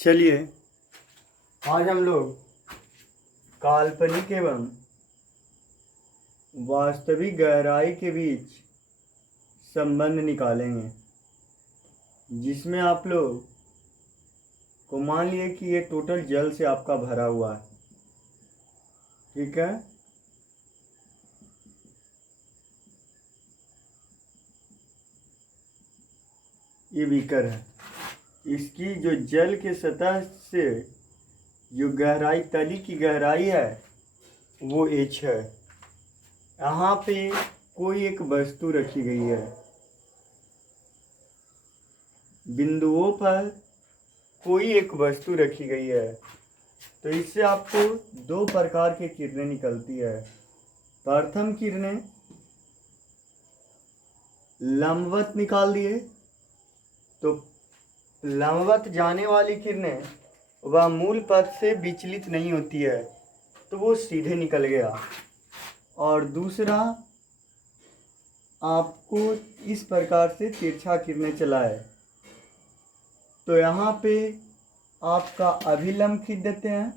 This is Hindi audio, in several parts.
चलिए आज हम लोग काल्पनिक एवं वास्तविक गहराई के बीच संबंध निकालेंगे, जिसमें आप लोग को मान लिए कि ये टोटल जल से आपका भरा हुआ है। ठीक है, ये बीकर है। इसकी जो जल के सतह से जो गहराई, तली की गहराई है वो एच है। यहाँ पे कोई एक वस्तु रखी गई है। बिंदुओं पर कोई एक वस्तु रखी गई है, तो इससे आपको दो प्रकार की किरणें निकलती है। प्रथम किरणें लंबवत निकाल दिए, तो लंबवत जाने वाली किरणें वह मूल पथ से विचलित नहीं होती है, तो वो सीधे निकल गया। और दूसरा, आपको इस प्रकार से तिरछा किरणें चला है, तो यहाँ पे आपका अभिलंब खींच देते हैं।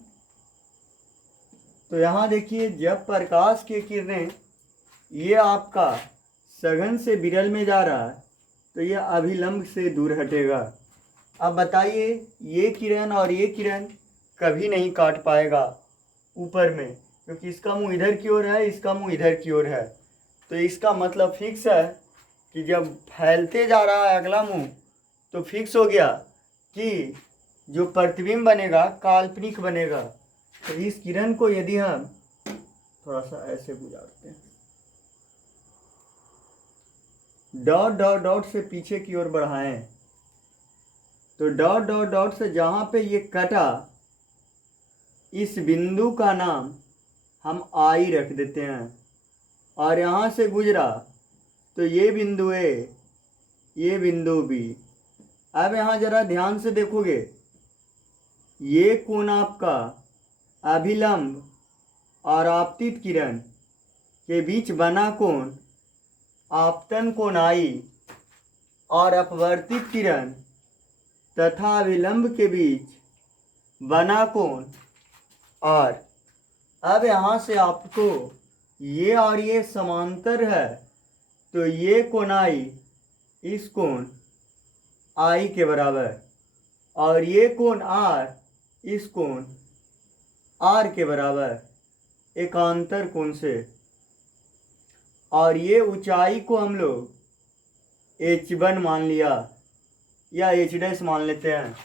तो यहाँ देखिए, जब प्रकाश की किरणें ये आपका सघन से विरल में जा रहा है, तो ये अभिलंब से दूर हटेगा। अब बताइए, ये किरण और ये किरण कभी नहीं काट पाएगा ऊपर में, क्योंकि इसका मुंह इधर की ओर है, इसका मुंह इधर की ओर है। तो इसका मतलब फिक्स है कि जब फैलते जा रहा है अगला मुंह, तो फिक्स हो गया कि जो प्रतिबिंब बनेगा काल्पनिक बनेगा। तो इस किरण को यदि हम थोड़ा सा ऐसे गुजारते हैं, डॉट डॉट डॉट से पीछे की ओर बढ़ाएं, तो डॉट डॉट डॉट से जहाँ पे ये कटा, इस बिंदु का नाम हम आई रख देते हैं। और यहाँ से गुजरा, तो ये बिंदु ए, ये बिंदु बी। अब यहाँ जरा ध्यान से देखोगे, ये कोण आपका अभिलंब और आपतित किरण के बीच बना कोण आपतन कोण आई, और अपवर्तित किरण तथा अभिलंब के बीच बना कोण आर। अब यहाँ से आपको ये और ये समांतर है, तो ये कोण आई इस कोण आई के बराबर, और ये कोण आर इस कोण आर के बराबर एकांतर कोण से। और ये ऊंचाई को हम लोग h1 मान लिया, या h डैश मान लेते हैं।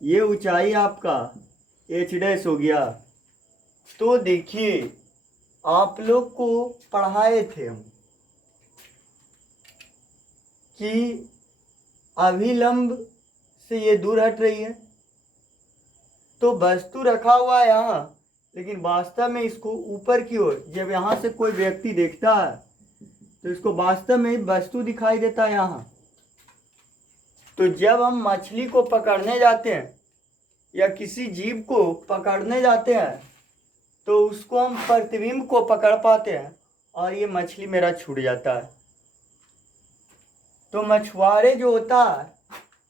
ये ऊंचाई आपका h डैश हो गया। तो देखिए, आप लोग को पढ़ाए थे हम कि अभिलंब से ये दूर हट रही है, तो वस्तु रखा हुआ है यहाँ, लेकिन वास्तव में इसको ऊपर की ओर जब यहाँ से कोई व्यक्ति देखता है, तो इसको वास्तव में वस्तु दिखाई देता है यहाँ। तो जब हम मछली को पकड़ने जाते हैं या किसी जीव को पकड़ने जाते हैं, तो उसको हम प्रतिबिंब को पकड़ पाते हैं, और ये मछली मेरा छूट जाता है। तो मछुआरे जो होता है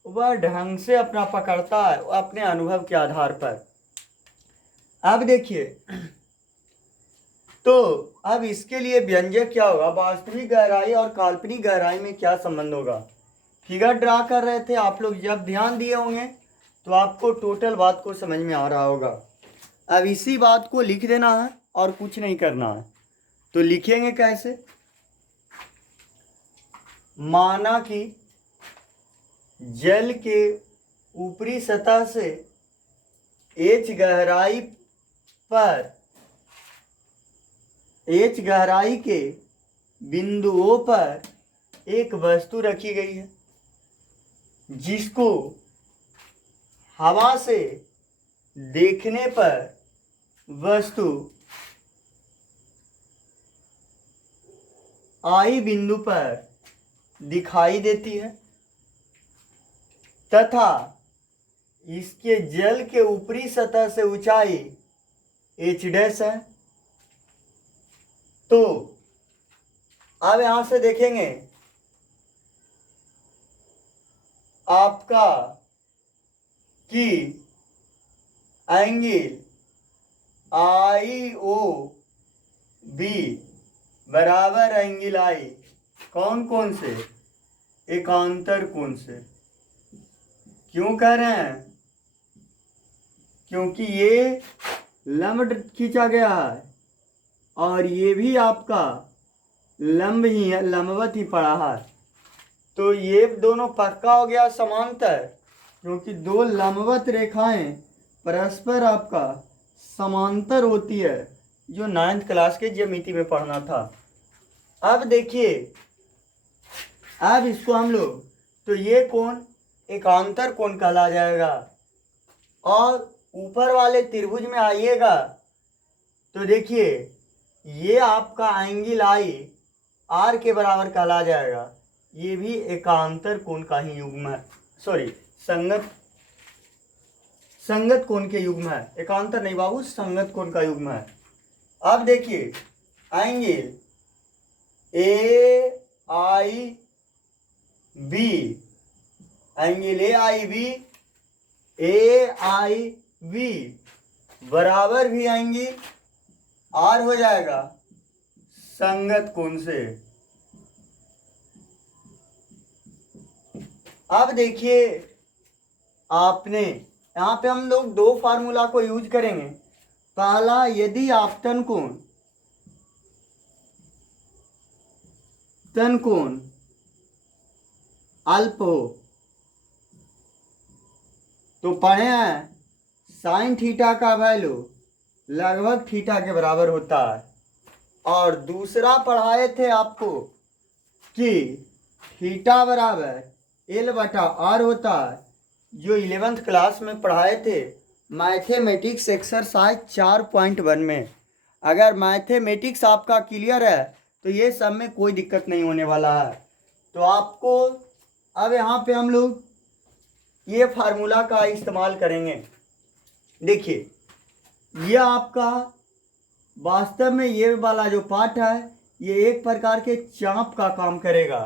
वह ढंग से अपना पकड़ता है अपने अनुभव के आधार पर। अब देखिए, तो अब इसके लिए व्यंजक क्या होगा, वास्तविक गहराई और काल्पनिक गहराई में क्या संबंध होगा। फिगर ड्रा कर रहे थे आप लोग, जब ध्यान दिए होंगे तो आपको टोटल बात को समझ में आ रहा होगा। अब इसी बात को लिख देना है और कुछ नहीं करना है। तो लिखेंगे कैसे, माना कि जल के ऊपरी सतह से h गहराई पर, h गहराई के बिंदुओं पर एक वस्तु रखी गई है, जिसको हवा से देखने पर वस्तु आई बिंदु पर दिखाई देती है, तथा इसके जल के ऊपरी सतह से ऊंचाई h डैश है। तो अब यहां से देखेंगे, आपका कि एंगल आई ओ बी बराबर एंगल आई कौन कौन से, एकांतर कोण से। क्यों कह रहे हैं, क्योंकि ये लंब खींचा गया है और ये भी आपका लंब ही है, लंबवत ही पड़ा है, तो ये दोनों पक्का हो गया समांतर, क्योंकि दो लंबवत रेखाएं परस्पर आपका समांतर होती है, जो 9th क्लास के ज्यामिति में पढ़ना था। अब देखिए, अब इसको हम लोग, तो ये कोण एकांतर कोण कहला जाएगा, और ऊपर वाले त्रिभुज में आइएगा तो देखिए ये आपका एंगल आई आर के बराबर कहला जाएगा, ये भी एकांतर कोण का ही युग्म है, सॉरी संगत कोण के युग्म है, एकांतर नहीं बाबू, संगत कोण का युग्म है। अब देखिए angle A I B, angle A I B बराबर भी एंगल आर हो जाएगा संगत कोण से। अब देखिए आपने यहाँ पे हम लोग दो फार्मूला को यूज करेंगे। पहला, यदि आपतन कोण अल्प हो तो पढ़े हैं साइन थीटा का वैल्यू लगभग थीटा के बराबर होता है, और दूसरा पढ़ाए थे आपको कि थीटा बराबर एल बटा आर होता है, जो 11th क्लास में पढ़ाए थे मैथमेटिक्स एक्सरसाइज 4.1 में। अगर मैथमेटिक्स आपका क्लियर है तो ये सब में कोई दिक्कत नहीं होने वाला है। तो आपको अब यहाँ पे हम लोग ये फार्मूला का इस्तेमाल करेंगे। देखिए ये आपका वास्तव में ये वाला जो पार्ट है ये एक प्रकार के चाप का काम करेगा।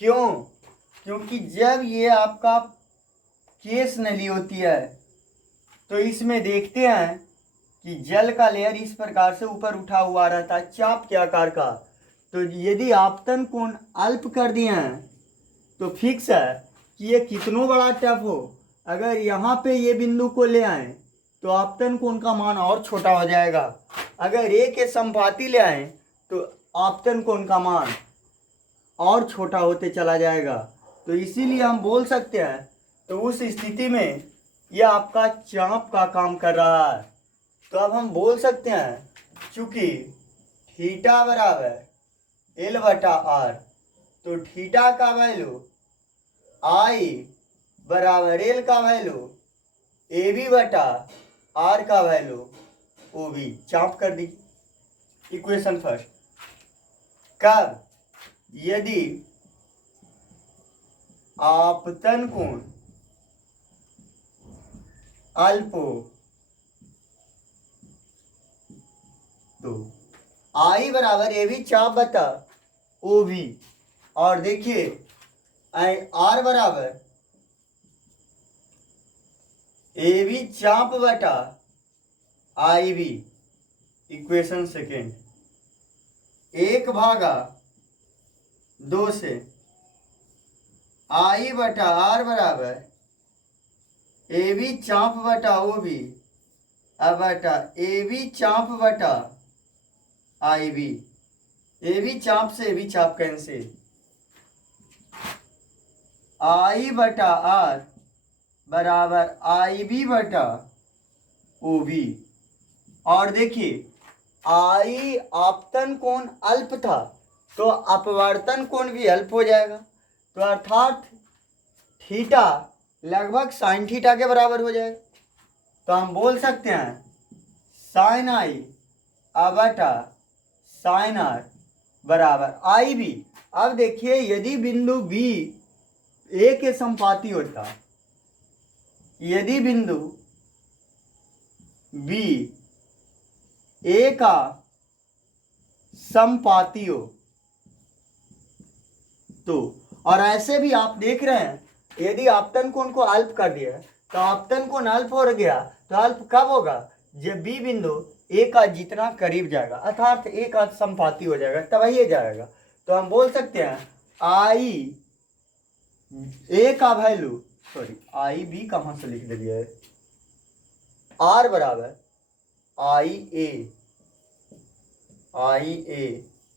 क्यों? क्योंकि जब ये आपका केस नली होती है तो इसमें देखते हैं कि जल का लेयर इस प्रकार से ऊपर उठा हुआ रहता है चाप के आकार का। तो यदि आपतन कोण अल्प कर दिए हैं तो फिक्स है कि ये कितनों बड़ा टफ हो, अगर यहाँ पे ये बिंदु को ले आए तो आपतन कोण का मान और छोटा हो जाएगा। अगर ए के संपाती ले आए तो आपतन कोण का मान और छोटा होते चला जाएगा। तो इसीलिए हम बोल सकते हैं, तो उस स्थिति में यह आपका चाप का काम कर रहा है। तो अब हम बोल सकते हैं चूंकि थीटा बराबर एल बटा आर, तो थीटा का वैल्यू आई बराबर एल का वैल्यू ए बी बटा आर का वैल्यू ओ बी। चाप कर दीजिए इक्वेशन फर्स्ट। कब? यदि आपतन कोण अल्प हो तो आई बराबर ए बी चाप बटा ओ बी, और देखिए आर बराबर ए बी चाप बटा आई बी। इक्वेशन सेकेंड, 1/2 से आई बटा आर बराबर ए बी चाप बटा ओ बी अब बटा ए बी चाप बटा आई बी। ए बी चाप से ए बी चाप कैंसिल, आई बटा आर बराबर आई बी बटा ओ बी। और देखिए आई आपतन कोण अल्प था तो अपवर्तन कोण भी अल्प हो जाएगा, तो अर्थात थीटा लगभग साइन थीटा के बराबर हो जाएगा। तो हम बोल सकते हैं साइन आई बटा साइन आर बराबर आई बी। अब देखिए यदि बिंदु बी ए के संपाती होता, यदि बिंदु बी ए का संपाती हो तो, और ऐसे भी आप देख रहे हैं यदि आपतन कोण को अल्प कर दिया तो आपतन कोण अल्प हो गया, तो अल्प कब होगा, जब बी बिंदु ए का जितना करीब जाएगा, अर्थात ए का समपाती हो जाएगा, तब ये जाएगा। तो हम बोल सकते हैं आई ए का वैल्यू, सॉरी आई बी कहाँ से लिख दिया है, आर बराबर आई ए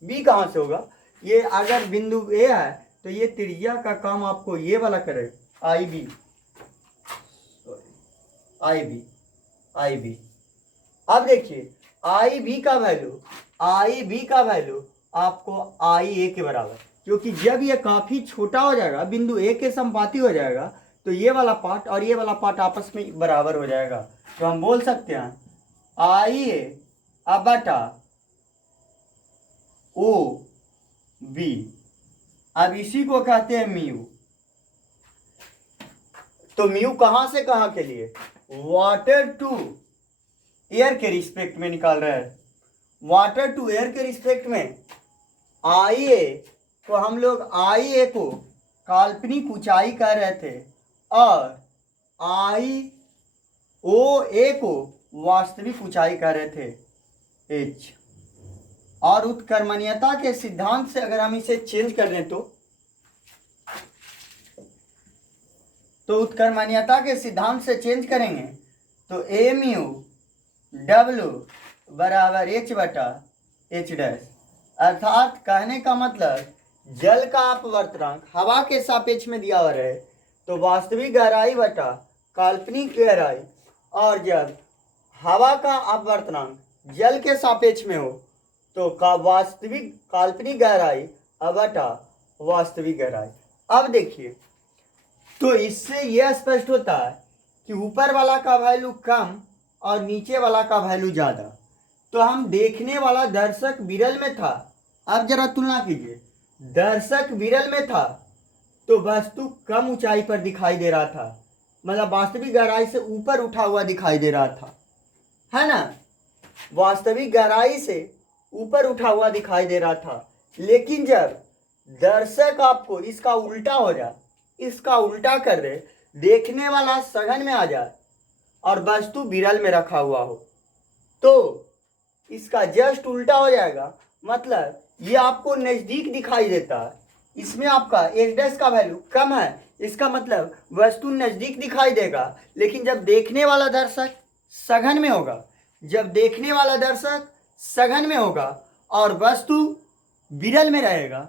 बी कहाँ से होगा, ये अगर बिंदु ए है तो ये त्रिज्या का काम आपको ये वाला करे, आई बी। अब देखिए आई बी का वैल्यू आपको आई ए के बराबर, क्योंकि जब ये काफी छोटा हो जाएगा, बिंदु ए के संपाती हो जाएगा, तो ये वाला पार्ट और ये वाला पार्ट आपस में बराबर हो जाएगा। तो हम बोल सकते हैं आई ए अब बटा ओ बी, अब इसी को कहते हैं म्यू। तो म्यू कहां से कहां के लिए, वाटर टू एयर के रिस्पेक्ट में निकाल रहा है। वाटर टू एयर के रिस्पेक्ट में आई ए को हम लोग आई ए को काल्पनिक ऊंचाई कह रहे थे और आई ओ ए को वास्तविक ऊंचाई कह रहे थे एच। और उत्कर्मणीयता के सिद्धांत से अगर हम इसे चेंज कर दें तो उत्कर्मणीयता के सिद्धांत से चेंज करेंगे तो ए म्यू डब्ल्यू बराबर एच बटा एच डैश, अर्थात कहने का मतलब जल का अपवर्तनांक हवा के सापेक्ष में दिया हुआ रहे तो वास्तविक गहराई बटा काल्पनिक गहराई, और जब हवा का अपवर्तनांक जल के सापेक्ष में हो तो वास्तविक काल्पनिक गहराई बटा वास्तविक गहराई। अब देखिए तो इससे यह स्पष्ट होता है कि ऊपर वाला का वैल्यू कम और नीचे वाला का वैल्यू ज़्यादा। तो हम देखने वाला दर्शक विरल में था, अब जरा तुलना कीजिए, दर्शक विरल में था तो वस्तु कम ऊंचाई पर दिखाई दे रहा था, मतलब वास्तविक गहराई से ऊपर उठा हुआ दिखाई दे रहा था, है ना, वास्तविक गहराई से ऊपर उठा हुआ दिखाई दे रहा था। लेकिन जब दर्शक आपको इसका उल्टा हो जाए, इसका उल्टा कर दे, देखने वाला सघन में आ जाए और वस्तु विरल में रखा हुआ हो, तो इसका जस्ट उल्टा हो जाएगा, मतलब ये आपको नज़दीक दिखाई देता है, इसमें आपका एच डैश का वैल्यू कम है, इसका मतलब वस्तु नज़दीक दिखाई देगा। लेकिन जब देखने वाला दर्शक सघन में होगा, जब देखने वाला दर्शक सघन में होगा और वस्तु विरल में रहेगा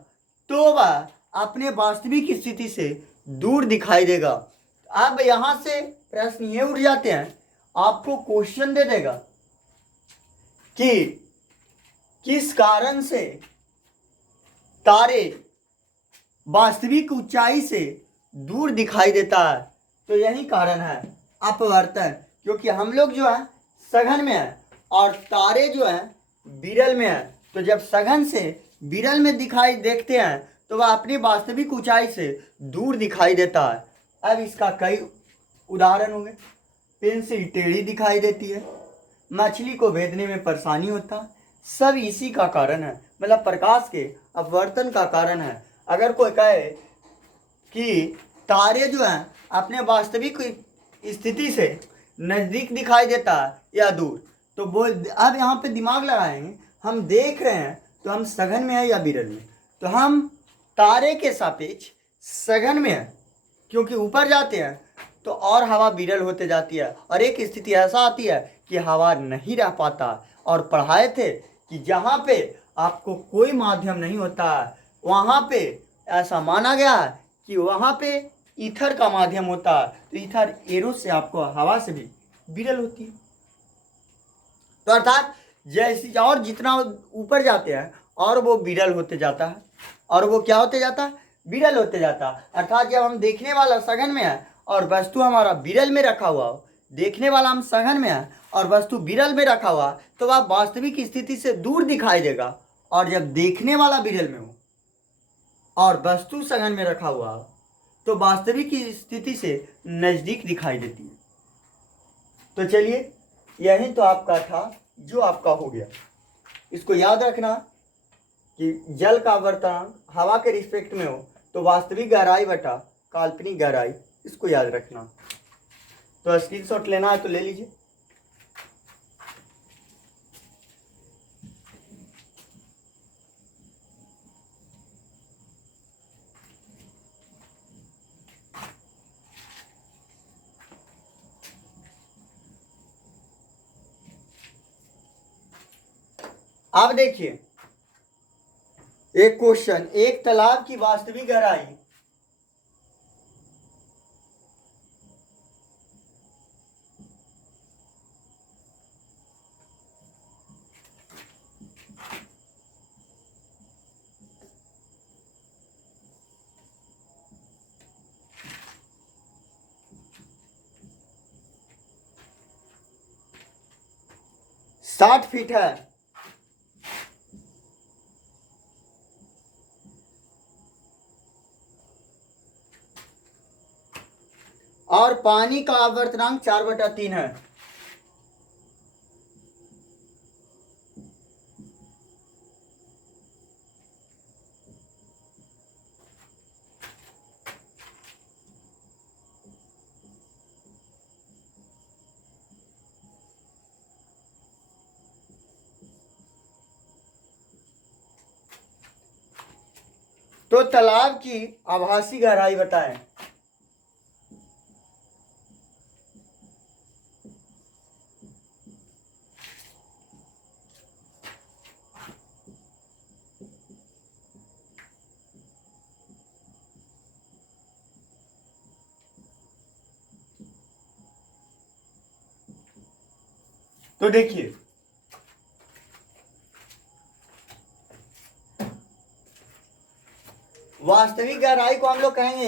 तो वह अपने वास्तविक स्थिति से दूर दिखाई देगा। अब यहाँ से प्रश्न ये उठ जाते हैं, आपको क्वेश्चन दे देगा कि किस कारण से तारे वास्तविक ऊंचाई से दूर दिखाई देता है, तो यही कारण है अपवर्तन, क्योंकि हम लोग जो है सघन में है और तारे जो है विरल में है। तो जब सघन से विरल में दिखाई देखते हैं तो वह अपनी वास्तविक ऊंचाई से दूर दिखाई देता है। अब इसका कई उदाहरण होंगे, पेंसिल टेढ़ी दिखाई देती है, मछली को भेदने में परेशानी होता है, सब इसी का कारण है, मतलब प्रकाश के अपवर्तन का कारण है। अगर कोई कहे कि तारे जो हैं अपने वास्तविक स्थिति से नज़दीक दिखाई देता है या दूर, तो बोल, अब यहाँ पे दिमाग लगाएंगे, हम देख रहे हैं तो हम सघन में है या विरल में, तो हम तारे के सापेक्ष सघन में है, क्योंकि ऊपर जाते हैं तो और हवा विरल होते जाती है और एक स्थिति ऐसा आती है कि हवा नहीं रह पाता। और पढ़ाए थे कि जहाँ पे आपको कोई माध्यम नहीं होता है वहाँ पे ऐसा माना गया है कि वहाँ पे ईथर का माध्यम होता है, तो ईथर एरो से आपको हवा से भी विरल होती है। तो अर्थात जैसे और जितना ऊपर जाते हैं और वो विरल होते जाता है, और वो क्या होते जाता है, विरल होते जाता है। अर्थात जब हम देखने वाला सघन में है और वस्तु हमारा विरल में रखा हुआ हो, देखने वाला हम सघन में है और वस्तु विरल में रखा हुआ, तो वह वास्तविक स्थिति से दूर दिखाई देगा। और जब देखने वाला विरल में हो और वस्तु सघन में रखा हुआ हो तो वास्तविक स्थिति से नज़दीक दिखाई देती है। तो चलिए, यही तो आपका था जो आपका हो गया। इसको याद रखना कि जल का अपवर्तनांक हवा के रिस्पेक्ट में हो तो वास्तविक गहराई बटा काल्पनिक गहराई, इसको याद रखना। तो स्क्रीनशॉट लेना है तो ले लीजिए। अब देखिए एक क्वेश्चन, एक तालाब की वास्तविक गहराई 60 फीट है। और पानी का आवर्तनांक 4/3 है। तो तालाब की आभासी गहराई बताएं। तो देखिए वास्तविक गहराई को हम लोग कहेंगे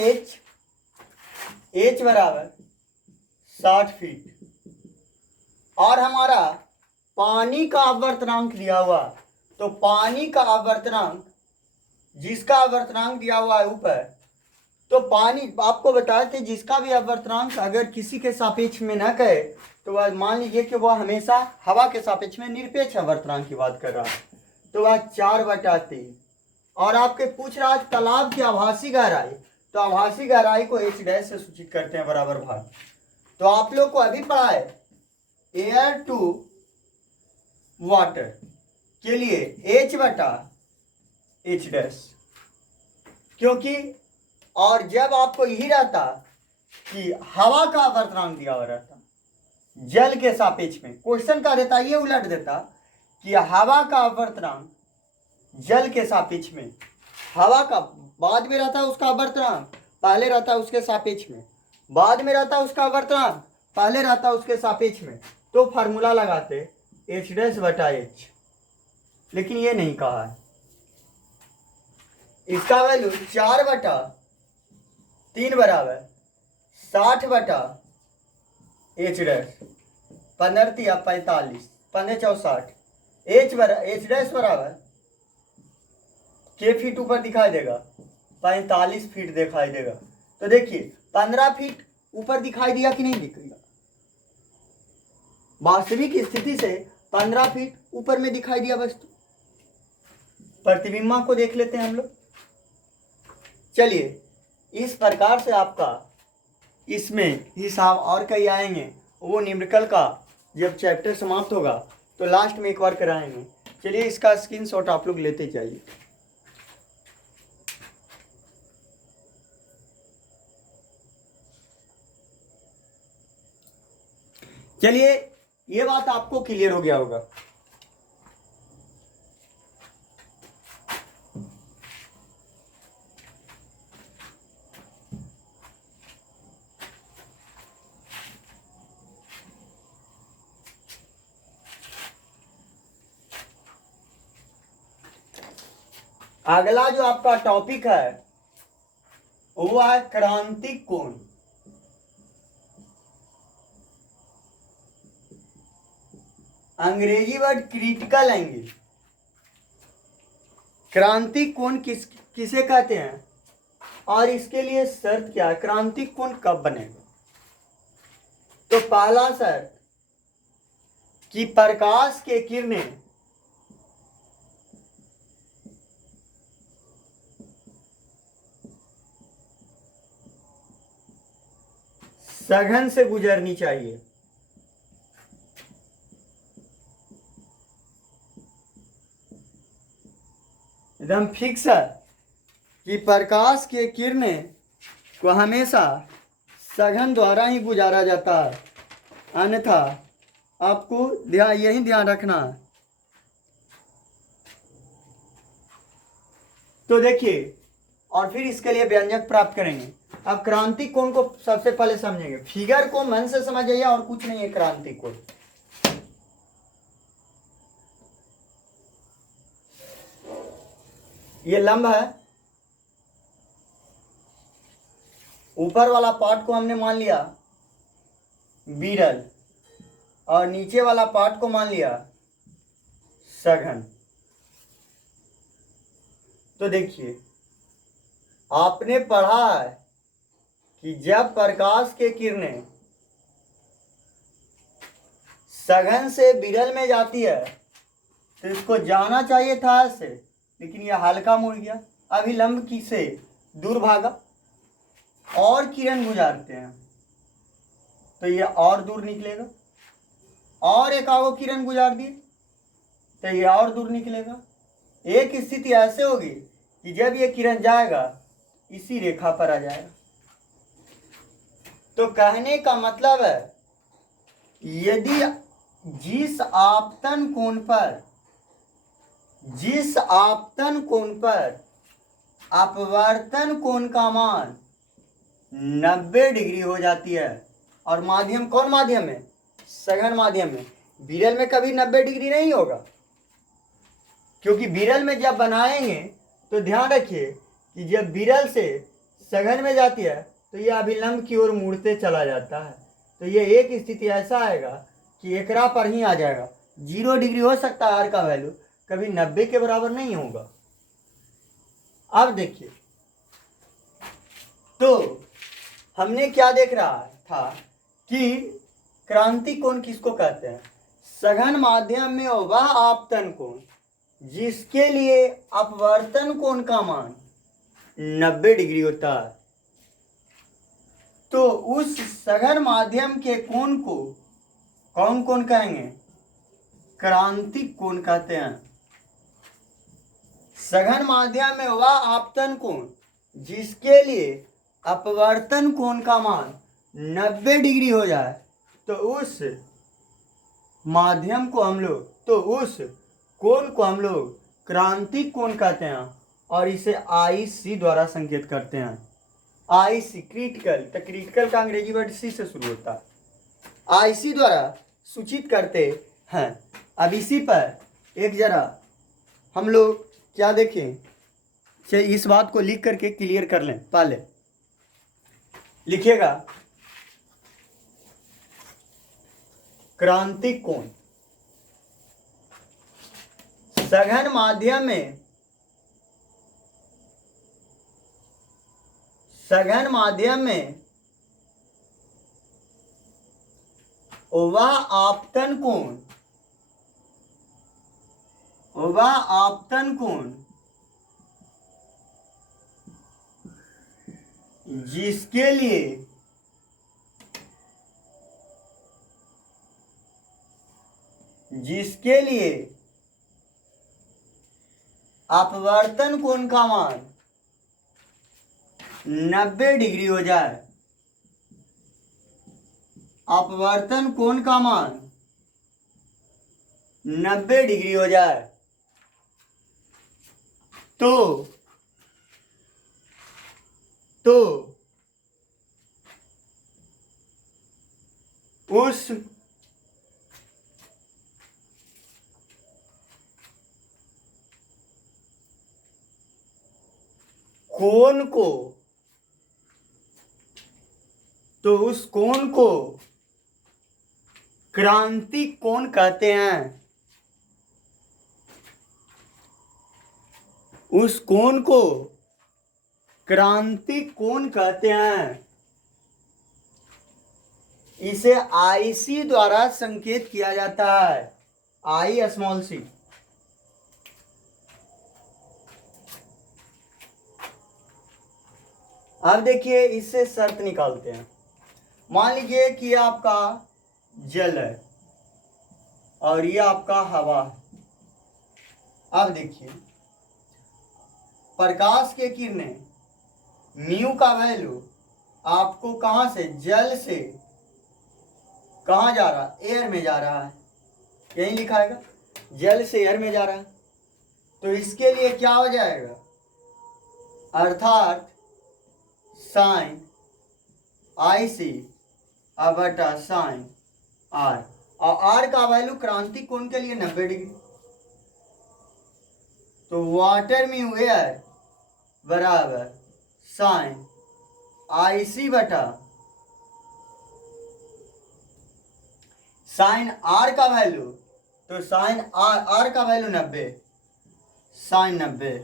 एच बराबर 60 फीट, और हमारा पानी का आवर्तनांक दिया हुआ, तो पानी का आवर्तनांक, जिसका आवर्तनांक दिया हुआ है ऊपर, तो पानी आपको बताए थे जिसका भी आवर्तनांक अगर किसी के सापेक्ष में न कहे तो वह मान लीजिए कि वह हमेशा हवा के सापेक्ष में निरपेक्ष आवर्तनांक की बात कर रहा है, तो वह 4/3। और आपके पूछ रहा है तालाब की आभासी गहराई, तो आभासी गहराई को H डैश से सूचित करते हैं, बराबर भाग। तो आप लोग को अभी पढ़ा है एयर टू वाटर के लिए H/H डैश, क्योंकि और जब आपको यही रहता कि हवा का आवर्तनांक दिया हुआ रहता जल के सापेक्ष में, क्वेश्चन का देता ये उलट देता कि हवा का आवर्तनांक जल के सापेक्ष में, हवा का बाद में रहता है उसका आवर्तनांक, पहले रहता है उसके सापेक्ष में, बाद में रहता है उसका आवर्तनांक, पहले रहता है उसके सापेक्ष में, तो फार्मूला लगाते H'/H। लेकिन ये नहीं कहा है, इसका वैल्यू 4/3 बराबर 60/H डैश, 15 × 45, 15 × 60, H डैश बराबर के फीट ऊपर दिखाई देगा, 45 फीट दिखाई देगा। तो देखिए 15 फीट ऊपर दिखाई दिया कि नहीं दिखेगा, वास्तविक स्थिति से 15 फीट ऊपर में दिखाई दिया वस्तु। प्रतिबिंबा को देख लेते हैं हम लोग। चलिए इस प्रकार से आपका इसमें हिसाब और कई आएंगे, वो न्यूमेरिकल का जब चैप्टर समाप्त होगा तो लास्ट में एक बार कराएंगे। चलिए इसका स्क्रीनशॉट आप लोग लेते जाइए। चलिए ये बात आपको क्लियर हो गया होगा। अगला जो आपका टॉपिक है वो है क्रांतिक कोण। अंग्रेजी वर्ड क्रिटिकल एंगल। क्रांतिक कोण किसे कहते हैं और इसके लिए शर्त क्या है, क्रांतिक कोण कब बनेगा? तो पहला शर्त कि प्रकाश के किरणें सघन से गुजरनी चाहिए। एकदम फिक्स है कि प्रकाश के किरणें को हमेशा सघन द्वारा ही गुजारा जाता है, अन्यथा आपको यही ध्यान रखना है। तो देखिए, और फिर इसके लिए व्यंजक प्राप्त करेंगे। अब क्रांतिक कोण को सबसे पहले समझेंगे। फिगर को मन से समझ जाइए, और कुछ नहीं है क्रांतिक कोण। ये लंब है, ऊपर वाला पार्ट को हमने मान लिया विरल, और नीचे वाला पार्ट को मान लिया सघन। तो देखिए, आपने पढ़ा है कि जब प्रकाश के किरणें सघन से विरल में जाती है तो इसको जाना चाहिए था ऐसे, लेकिन यह हल्का मुड़ गया, अभिलंब की से दूर भागा, और किरण गुजारते हैं तो यह और दूर निकलेगा, और एक आगो किरण गुजार दिए तो यह और दूर निकलेगा। एक स्थिति ऐसे होगी कि जब यह किरण जाएगा इसी रेखा पर आ जाएगा। तो कहने का मतलब है, यदि जिस आपतन कोण पर अपवर्तन कोण का मान 90 डिग्री हो जाती है, और माध्यम कौन माध्यम है? सघन माध्यम में। विरल में कभी 90 डिग्री नहीं होगा, क्योंकि विरल में जब बनाएंगे तो ध्यान रखिए कि जब विरल से सघन में जाती है तो यह अभिलंब की ओर मुड़ते चला जाता है। तो यह एक स्थिति ऐसा आएगा कि एकरा पर ही आ जाएगा। 0 डिग्री हो सकता है, आर का वैल्यू कभी 90 के बराबर नहीं होगा। अब देखिए, तो हमने क्या देख रहा था कि क्रांतिक कोण किसको कहते हैं? सघन माध्यम में वह आपतन कोण जिसके लिए अपवर्तन कोण का मान 90 डिग्री होता है। तो उस सघन माध्यम के कोण को कौन कोण कहेंगे? क्रांतिक कोण कहते हैं। सघन माध्यम में वह आपतन कोण जिसके लिए अपवर्तन कोण का मान 90 डिग्री हो जाए तो उस माध्यम को हम लोग, तो उस कोण को हम लोग क्रांतिक कोण कहते हैं, और इसे IC द्वारा संकेत करते हैं। IC क्रिटिकल, तो क्रिटिकल का अंग्रेजी वर्ड C से शुरू होता है। IC द्वारा सूचित करते हैं। अब इसी पर एक जरा हम लोग क्या देखें, चलिए इस बात को लिख करके क्लियर कर लें। पहले लिखिएगा, क्रांतिक कोण सघन माध्यम में वह आपतन कोण जिसके लिए अपवर्तन कोण का मान 90 डिग्री हो जाए, अपवर्तन कोण का मान 90 डिग्री हो जाए, तो उस कोण को क्रांतिक कोण कहते हैं। उस कोण को क्रांतिक कोण कहते हैं। इसे IC द्वारा संकेत किया जाता है, I_c। अब देखिए, इससे शर्त निकालते हैं। मान लीजिए कि ये आपका जल है और ये आपका हवा है। अब देखिए प्रकाश के किरणें म्यू का वैल्यू आपको कहाँ से, जल से कहाँ जा रहा है, एयर में जा रहा है, यही लिखा है, जल से एयर में जा रहा है। तो इसके लिए क्या हो जाएगा, अर्थात साइन IC बटा साइन R, और R का वैल्यू क्रांति कोण के लिए 90 डिग्री। तो वाटर म्यू एयर बराबर साइन IC बटा साइन R का वैल्यू, तो साइन R का वैल्यू 90, साइन 90।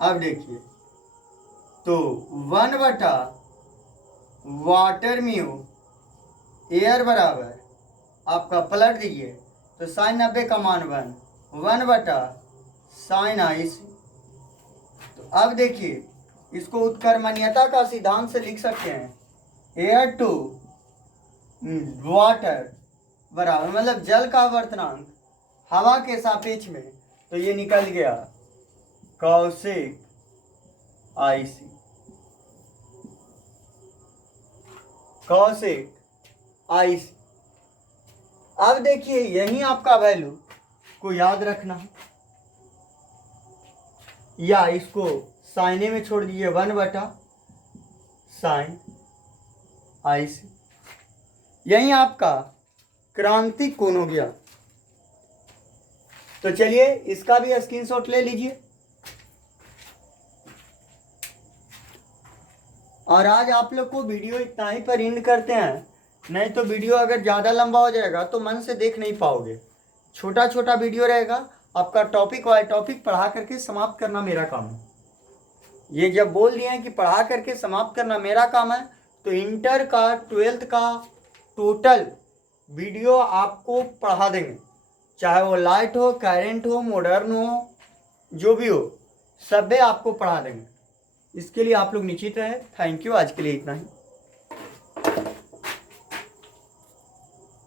अब देखिए तो 1 बटा वाटर म्यू एयर बराबर आपका पलट दीजिए, तो साइन 90 का मान 1 बटा साइन IC। तो अब देखिए इसको उत्कर्मणीयता का सिद्धांत से लिख सकते हैं, एयर टू वाटर बराबर, मतलब जल का आवर्तनांक हवा के सापेक्ष में, तो ये निकल गया कौशिक IC, कौशिक IC। अब देखिए यही आपका वैल्यू को याद रखना है, या इसको साइने में छोड़ दीजिए, 1 बटा साइन IC, यही आपका क्रांतिक कोण हो गया। तो चलिए इसका भी स्क्रीनशॉट ले लीजिए। और आज आप लोग को वीडियो इतना ही पर एंड करते हैं, नहीं तो वीडियो अगर ज़्यादा लंबा हो जाएगा तो मन से देख नहीं पाओगे। छोटा छोटा वीडियो रहेगा, आपका टॉपिक वाइज टॉपिक पढ़ा करके समाप्त करना मेरा काम है। ये जब बोल दिए हैं कि पढ़ा करके समाप्त करना मेरा काम है, तो इंटर का 12th का टोटल वीडियो आपको पढ़ा देंगे, चाहे वो लाइट हो, करेंट हो, मॉडर्न हो, जो भी हो, सब आपको पढ़ा देंगे। इसके लिए आप लोग निश्चित रहे। थैंक यू, आज के लिए इतना ही।